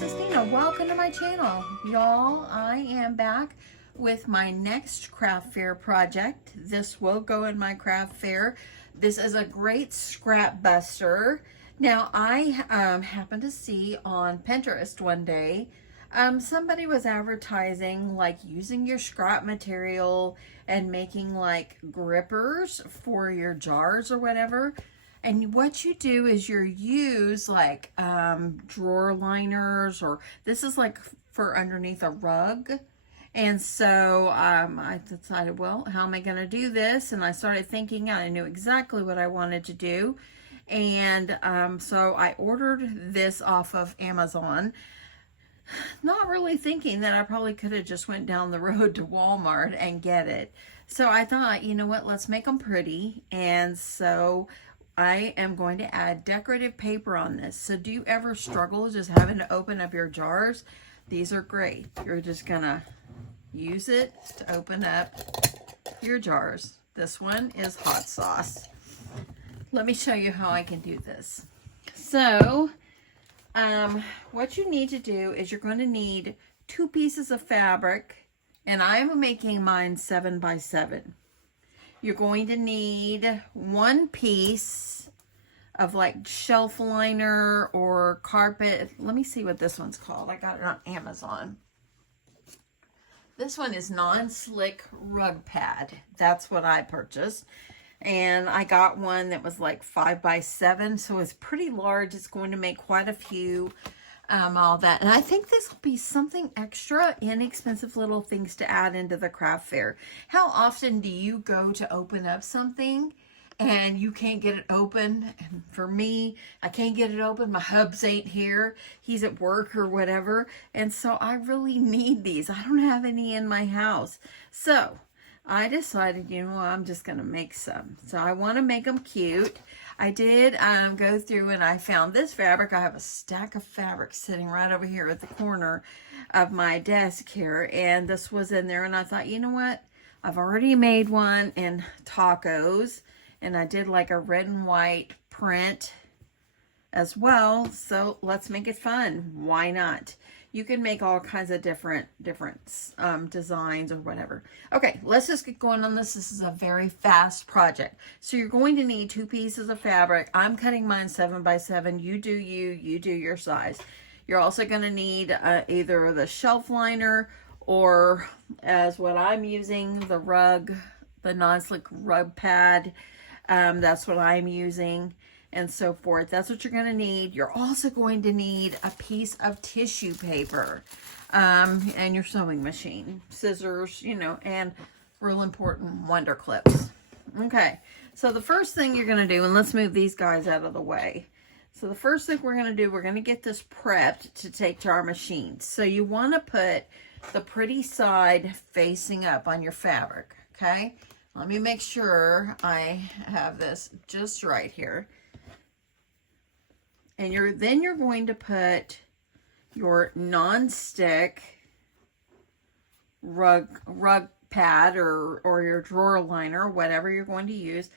Miss Estina. Welcome to my channel. Y'all, I am back with my next craft fair project. This will go in my craft fair. This is a great scrap buster. Now, I happened to see on Pinterest one day, somebody was advertising like using your scrap material and making like grippers for your jars or whatever. And what you do is you use like drawer liners, or this is like for underneath a rug. And so I decided, well, how am I going to do this? And I started thinking, I knew exactly what I wanted to do. And so I ordered this off of Amazon, not really thinking that I probably could have just went down the road to Walmart and get it. So I thought, you know what, let's make them pretty. And so I am going to add decorative paper on this. So do you ever struggle just having to open up your jars? These are great. You're just gonna use it to open up your jars. This one is hot sauce. Let me show you how I can do this. So what you need to do is you're going to need 2 pieces of fabric, and I'm making mine 7 by 7. You're going to need 1 piece of like shelf liner or carpet. Let me see what this one's called. I got it on Amazon. This one is non-slick rug pad. That's what I purchased. And I got one that was like 5 by 7. So it's pretty large. It's going to make quite a few. All that. And I think this will be something extra, inexpensive little things to add into the craft fair. How often do you go to open up something and you can't get it open? And for me, I can't get it open. My hubs ain't here. He's at work or whatever. And so I really need these. I don't have any in my house. So I decided, you know, I'm just going to make some. So I want to make them cute. I did go through and I found this fabric. I have a stack of fabric sitting right over here at the corner of my desk here. And this was in there. And I thought, you know what? I've already made one in tacos. And I did like a red and white print as well. So let's make it fun. Why not? You can make all kinds of different designs or whatever. Okay, let's just get going on this. This is a very fast project. So you're going to need 2 pieces of fabric. I'm cutting mine 7 by 7. You do you do your size. You're also going to need either the shelf liner or, as what I'm using, the rug, the non-slick rug pad. That's what I'm using, and so forth. That's what you're going to need. You're also going to need a piece of tissue paper, and your sewing machine, scissors, you know, and real important Wonder Clips. Okay, so the first thing you're going to do, and let's move these guys out of the way. So the first thing we're going to do, we're going to get this prepped to take to our machine. So you want to put the pretty side facing up on your fabric, okay? Let me make sure I have this just right here. And then you're going to put your non-stick rug pad or your drawer liner, whatever you're going to use.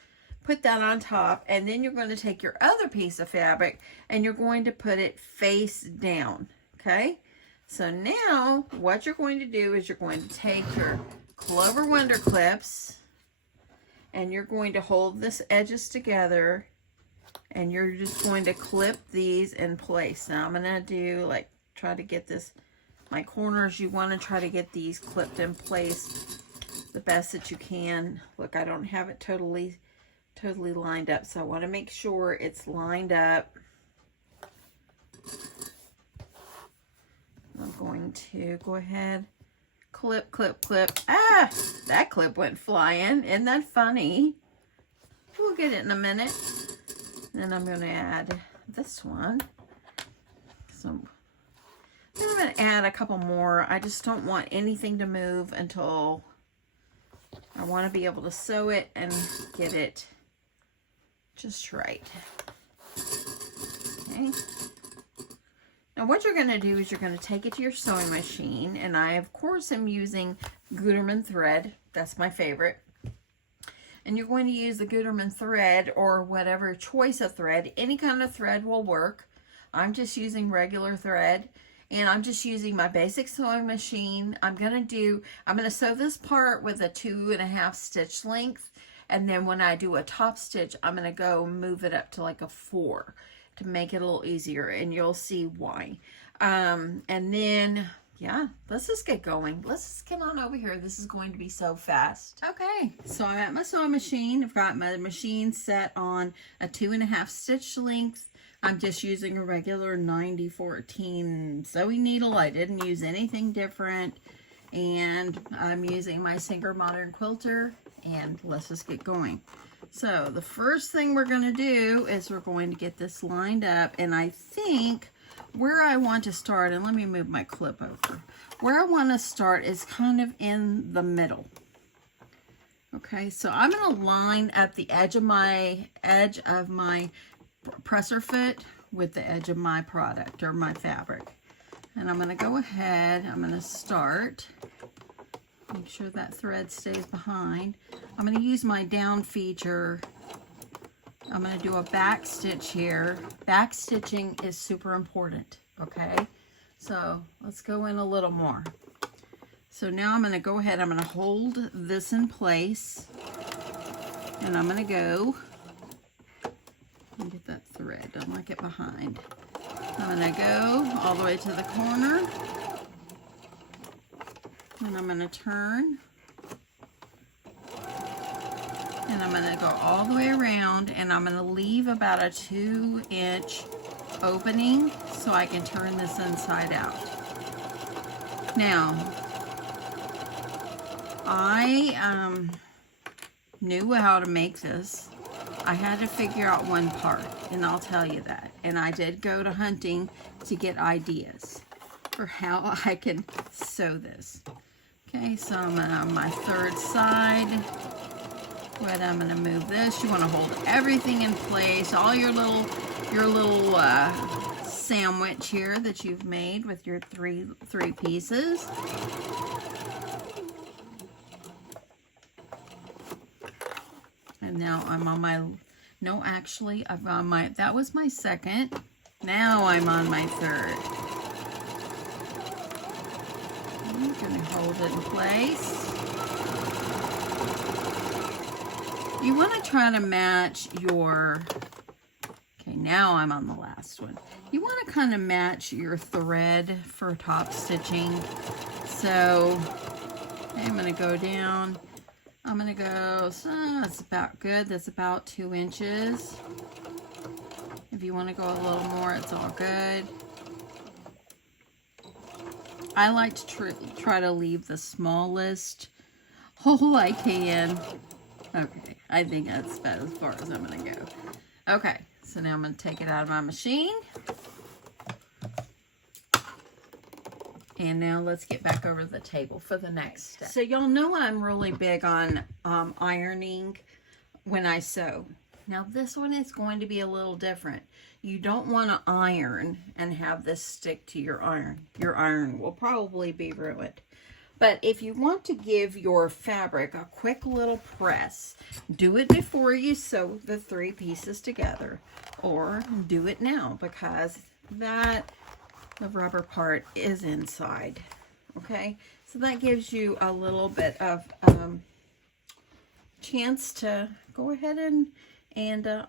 Put that on top, and then you're going to take your other piece of fabric and you're going to put it face down, okay? So now what you're going to do is you're going to take your Clover Wonder Clips and you're going to hold this edges together, and you're just going to clip these in place. Now I'm going to do like, try to get this, my corners, you want to try to get these clipped in place the best that you can. Look, I don't have it totally lined up, so I want to make sure it's lined up. I'm going to go ahead, clip, clip, clip. Ah, that clip went flying. Isn't that funny? We'll get it in a minute. Then I'm going to add this one. So I'm going to add a couple more. I just don't want anything to move until I want to be able to sew it and get it just right. Okay. Now what you're going to do is you're going to take it to your sewing machine, and I of course am using Gutermann thread. That's my favorite. And you're going to use the Gutermann thread or whatever choice of thread. Any kind of thread will work. I'm just using regular thread. And I'm just using my basic sewing machine. I'm gonna sew this part with a 2.5 stitch length. And then when I do a top stitch, I'm gonna go move it up to like a 4 to make it a little easier, and you'll see why. And then, yeah, let's just get going. Let's just get on over here. This is going to be so fast. Okay, so I'm at my sewing machine. I've got my machine set on a 2.5 stitch length. I'm just using a regular 9014 sewing needle. I didn't use anything different. And I'm using my Singer Modern Quilter, and let's just get going. So the first thing we're going to do is we're going to get this lined up, and I think where I want to start, and let me move my clip over. Where I want to start is kind of in the middle. Okay, so I'm going to line up the edge of my presser foot with the edge of my product or my fabric. And I'm going to go ahead, I'm going to start, make sure that thread stays behind. I'm going to use my down feature. I'm going to do a back stitch here. Back stitching is super important, okay? So let's go in a little more. So now I'm going to go ahead, I'm going to hold this in place, and I'm going to go and get that thread, don't like it behind. I'm going to go all the way to the corner, and I'm going to turn, and I'm going to go all the way around, and I'm going to leave about a 2-inch opening so I can turn this inside out. Now, I knew how to make this. I had to figure out one part, and I'll tell you that. And I did go to hunting to get ideas for how I can sew this. Okay, so I'm on my third side. But I'm going to move this. You want to hold everything in place, all your little sandwich here that you've made with your three pieces. And now I'm on my, no, actually, I've on my, that was my second. Now I'm on my third. I'm going to hold it in place. You want to try to match your, okay, now I'm on the last one. You want to kind of match your thread for top stitching. So I'm going to go down. I'm going to go, so that's about good. That's about 2 inches. If you want to go a little more, it's all good. I like to try to leave the smallest hole I can. Okay, I think that's about as far as I'm going to go. Okay, so now I'm going to take it out of my machine. And now let's get back over the table for the next step. So y'all know I'm really big on ironing when I sew. Now this one is going to be a little different. You don't want to iron and have this stick to your iron. Your iron will probably be ruined. But if you want to give your fabric a quick little press, do it before you sew the 3 pieces together, or do it now, because the rubber part is inside. Okay, so that gives you a little bit of chance to go ahead and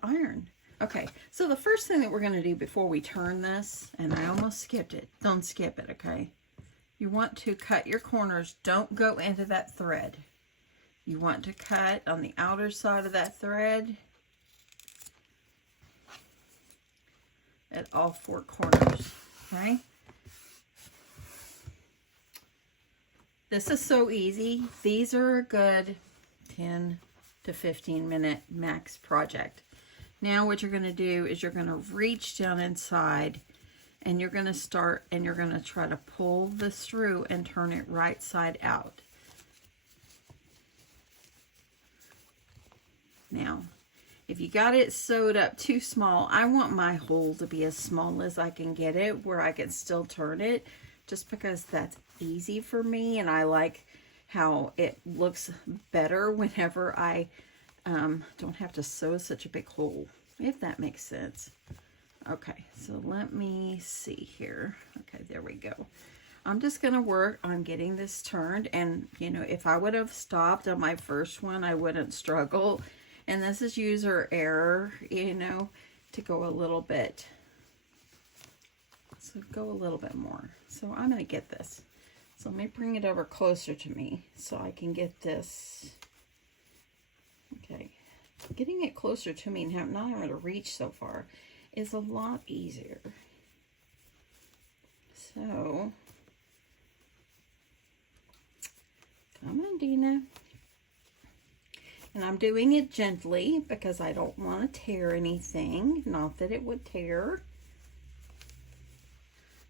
iron. Okay, so the first thing that we're going to do before we turn this, and I almost skipped it, don't skip it, okay? You want to cut your corners. Don't go into that thread. You want to cut on the outer side of that thread at all 4 corners, okay? This is so easy. These are a good 10 to 15 minute max project. Now what you're going to do is you're going to reach down inside, and you're going to start, and you're going to try to pull this through and turn it right side out. Now, if you got it sewed up too small, I want my hole to be as small as I can get it, where I can still turn it, just because that's easy for me, and I like how it looks better whenever I don't have to sew such a big hole, if that makes sense. Okay, so let me see here. Okay, there we go. I'm just going to work on getting this turned, and you know, if I would have stopped on my first one, I wouldn't struggle. And this is user error, you know, to go a little bit. So go a little bit more. So I'm going to get this. So let me bring it over closer to me so I can get this. Okay, getting it closer to me and not having to reach so far is a lot easier. So, come on, Dina. And I'm doing it gently because I don't want to tear anything. Not that it would tear.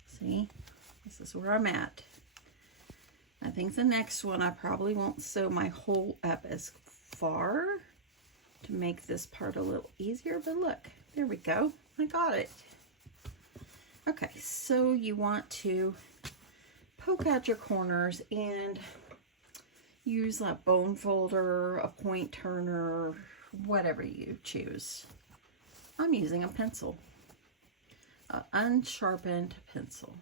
See, this is where I'm at. I think the next one I probably won't sew my hole up as far to make this part a little easier, but look, there we go. I got it. Okay, so you want to poke out your corners and use that bone folder, a point turner, whatever you choose. I'm using a pencil, an unsharpened pencil.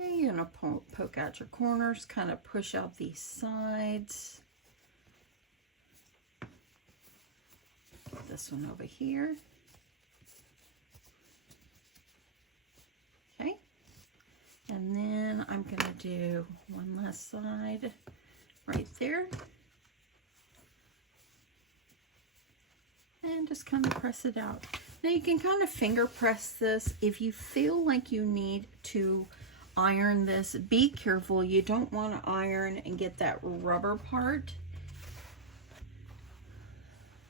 And you're going to poke out your corners, kind of push out these sides. Get this one over here. Okay. And then I'm going to do one last side right there. And just kind of press it out. Now you can kind of finger press this. If you feel like you need to iron this, be careful. You don't want to iron and get that rubber part.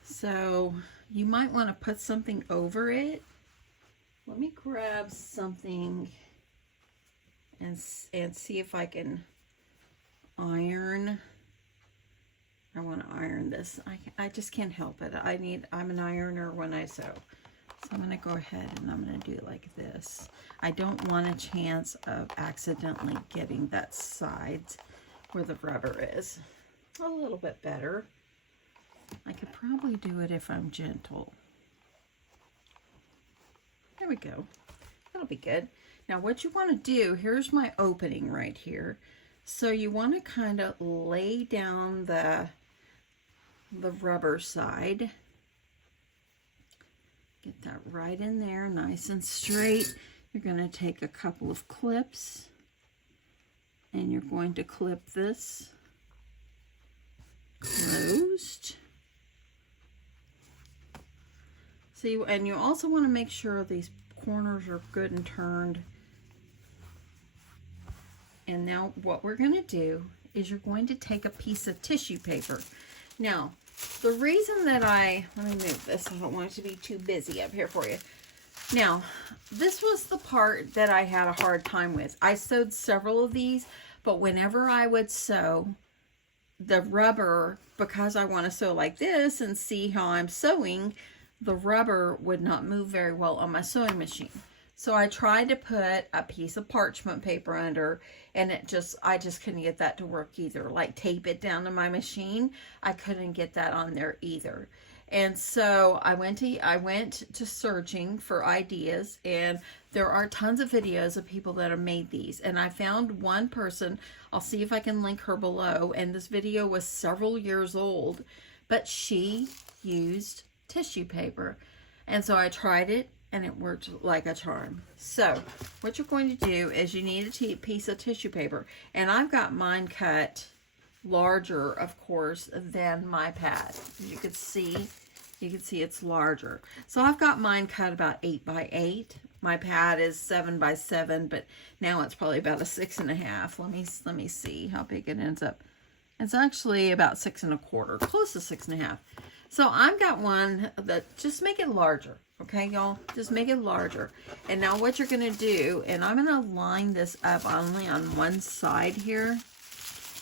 So you might want to put something over it. Let me grab something and see if I can iron. I want to iron this. I just can't help it. I'm an ironer when I sew. So I'm going to go ahead and I'm going to do it like this. I don't want a chance of accidentally getting that side where the rubber is. A little bit better. I could probably do it if I'm gentle. There we go. That'll be good. Now what you want to do, here's my opening right here. So you want to kind of lay down the rubber side. Get that right in there, nice and straight. You're going to take a couple of clips and you're going to clip this closed. See, and you also want to make sure these corners are good and turned. And now what we're going to do is you're going to take a piece of tissue paper. Now, the reason that let me move this, I don't want it to be too busy up here for you. Now, this was the part that I had a hard time with. I sewed several of these, but whenever I would sew, the rubber, because I want to sew like this and see how I'm sewing, the rubber would not move very well on my sewing machine. So I tried to put a piece of parchment paper under, and I just couldn't get that to work either. Like tape it down to my machine, I couldn't get that on there either. And so I went to searching for ideas, and there are tons of videos of people that have made these. And I found one person, I'll see if I can link her below, and this video was several years old, but she used tissue paper. And so I tried it, and it worked like a charm. So what you're going to do is you need a piece of tissue paper, and I've got mine cut larger, of course, than my pad. As you can see it's larger. So I've got mine cut about 8 by 8. My pad is 7 by 7, but now it's probably about a 6.5. Let me see how big it ends up. It's actually about 6 1/4, close to 6.5. So I've got one that, just make it larger. Okay, y'all, just make it larger. And now what you're going to do, and I'm going to line this up only on one side here.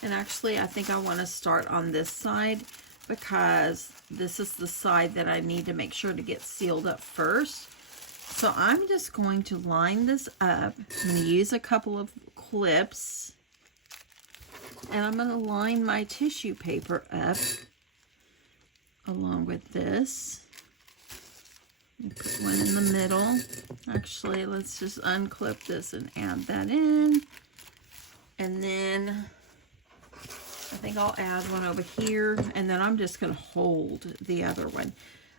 And actually, I think I want to start on this side because this is the side that I need to make sure to get sealed up first. So I'm just going to line this up. I'm going to use a couple of clips. And I'm going to line my tissue paper up along with this. Put one in the middle. Actually, let's just unclip this and add that in. And then I think I'll add one over here, and then I'm just going to hold the other one.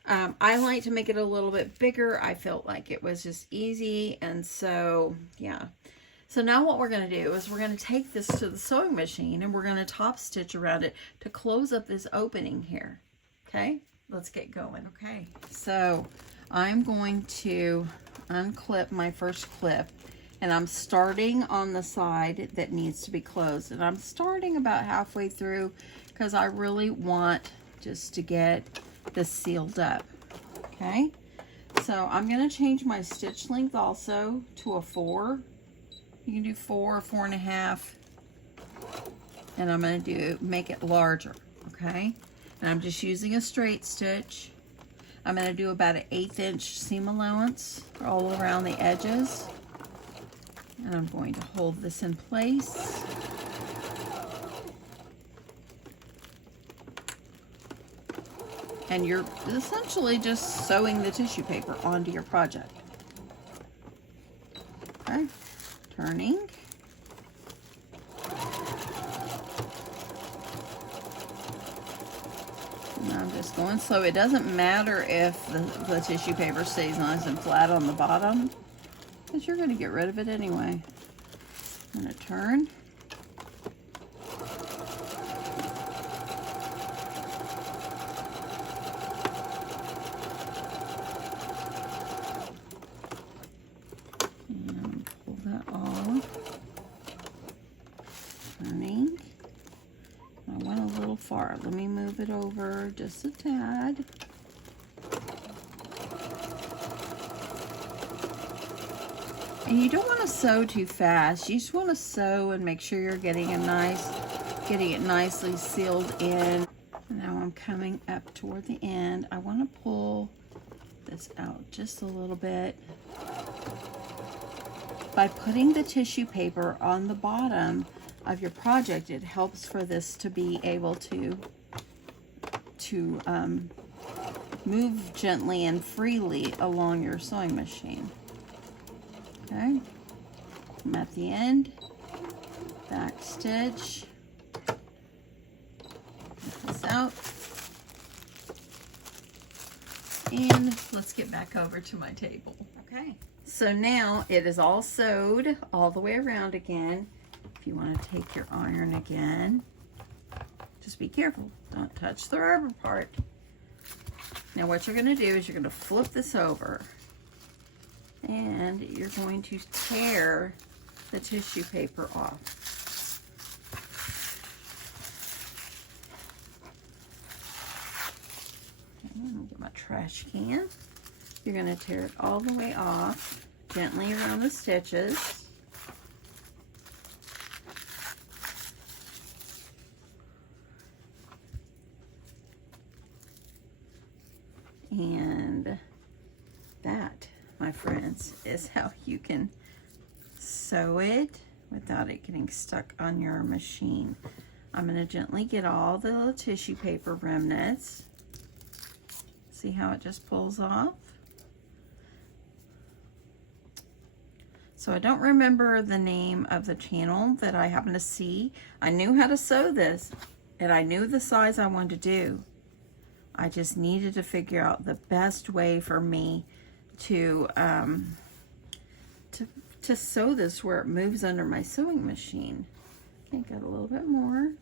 I like to make it a little bit bigger. I felt like it was just easy, and so yeah. So now what we're going to do is we're going to take this to the sewing machine, and we're going to top stitch around it to close up this opening here. Okay, let's get going. Okay, so I'm going to unclip my first clip, and I'm starting on the side that needs to be closed, and I'm starting about halfway through because I really want just to get this sealed up. Okay, so I'm going to change my stitch length also to a 4. You can do 4 or 4.5, and I'm going to make it larger. Okay, and I'm just using a straight stitch. I'm going to do about an 1/8 inch seam allowance all around the edges. And I'm going to hold this in place. And you're essentially just sewing the tissue paper onto your project. Okay, turning. And I'm just going slow. It doesn't matter if the tissue paper stays nice and flat on the bottom, because you're going to get rid of it anyway. I'm going to turn. And pull that off. Turning. I went a little far. Let me move it over just a tad. And you don't want to sew too fast. You just want to sew and make sure you're getting it nicely sealed in. Now I'm coming up toward the end. I want to pull this out just a little bit. By putting the tissue paper on the bottom of your project, it helps for this to be able to move gently and freely along your sewing machine. Okay, I'm at the end, back stitch, get this out, and let's get back over to my table. Okay, so now it is all sewed all the way around again. If you want to take your iron again, just be careful, don't touch the rubber part. Now what you're going to do is you're going to flip this over, and you're going to tear the tissue paper off. Okay, let me get my trash can. You're going to tear it all the way off, gently around the stitches. And that, my friends, is how you can sew it without it getting stuck on your machine. I'm going to gently get all the little tissue paper remnants. See how it just pulls off? So I don't remember the name of the channel that I happen to see. I knew how to sew this, and I knew the size I wanted to do. I just needed to figure out the best way for me to sew this where it moves under my sewing machine. Okay, got a little bit more.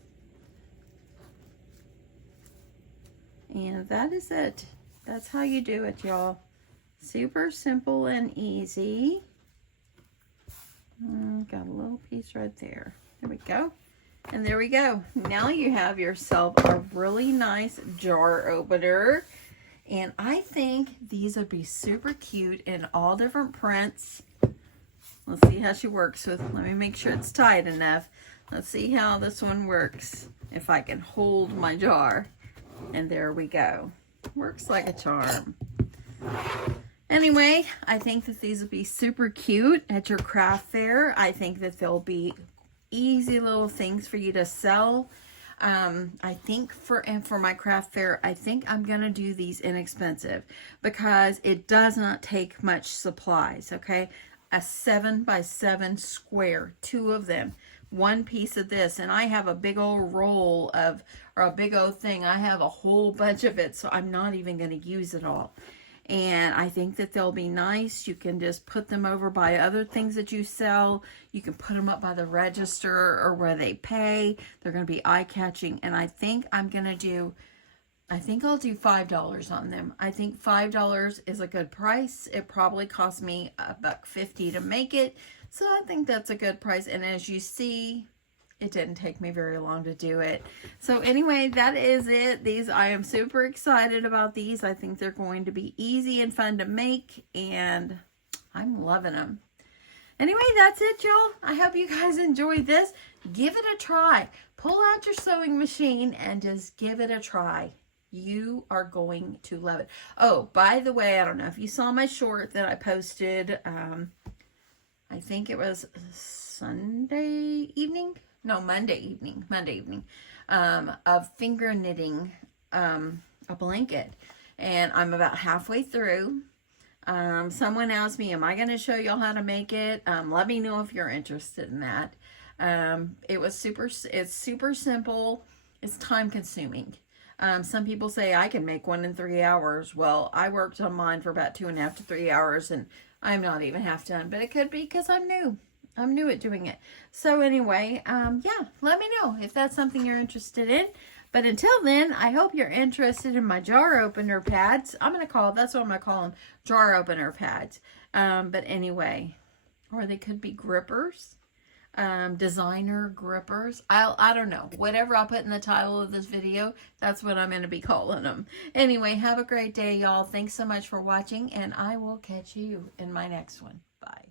And that is it. That's how you do it, y'all. Super simple and easy. Got a little piece right there. There we go. And there we go. Now you have yourself a really nice jar opener. And I think these would be super cute in all different prints. Let's see how she works with. Let me make sure it's tight enough. Let's see how this one works. If I can hold my jar. And there we go. Works like a charm. Anyway, I think that these will be super cute at your craft fair. I think that they'll be easy little things for you to sell. I think for my craft fair, I think I'm going to do these inexpensive because it does not take much supplies, okay? A 7x7 square, 2 of them, 1 piece of this, and I have a big old roll of, or a big old thing. I have a whole bunch of it, so I'm not even going to use it all. And I think that they'll be nice. You can just put them over by other things that you sell. You can put them up by the register or where they pay. They're going to be eye-catching. And I think I'll do $5 on them. I think $5 is a good price. It probably cost me $1.50 to make it. So I think that's a good price. And as you see, it didn't take me very long to do it. So anyway, that is it. I am super excited about these. I think they're going to be easy and fun to make, and I'm loving them. Anyway, that's it, y'all. I hope you guys enjoyed this. Give it a try. Pull out your sewing machine and just give it a try. You are going to love it. Oh, by the way, I don't know if you saw my short that I posted. I think it was Monday evening, of finger knitting a blanket. And I'm about halfway through. Someone asked me, am I going to show y'all how to make it? Let me know if you're interested in that. It's super simple. It's time consuming. Some people say I can make one in 3 hours. Well, I worked on mine for about 2.5 to 3 hours, and I'm not even half done, but it could be because I'm new. I'm new at doing it. So anyway, yeah, let me know if that's something you're interested in. But until then, I hope you're interested in my jar opener pads. That's what I'm going to call them, jar opener pads. But anyway, or they could be grippers, designer grippers. I don't know. Whatever I'll put in the title of this video, that's what I'm going to be calling them. Anyway, have a great day, y'all. Thanks so much for watching, and I will catch you in my next one. Bye.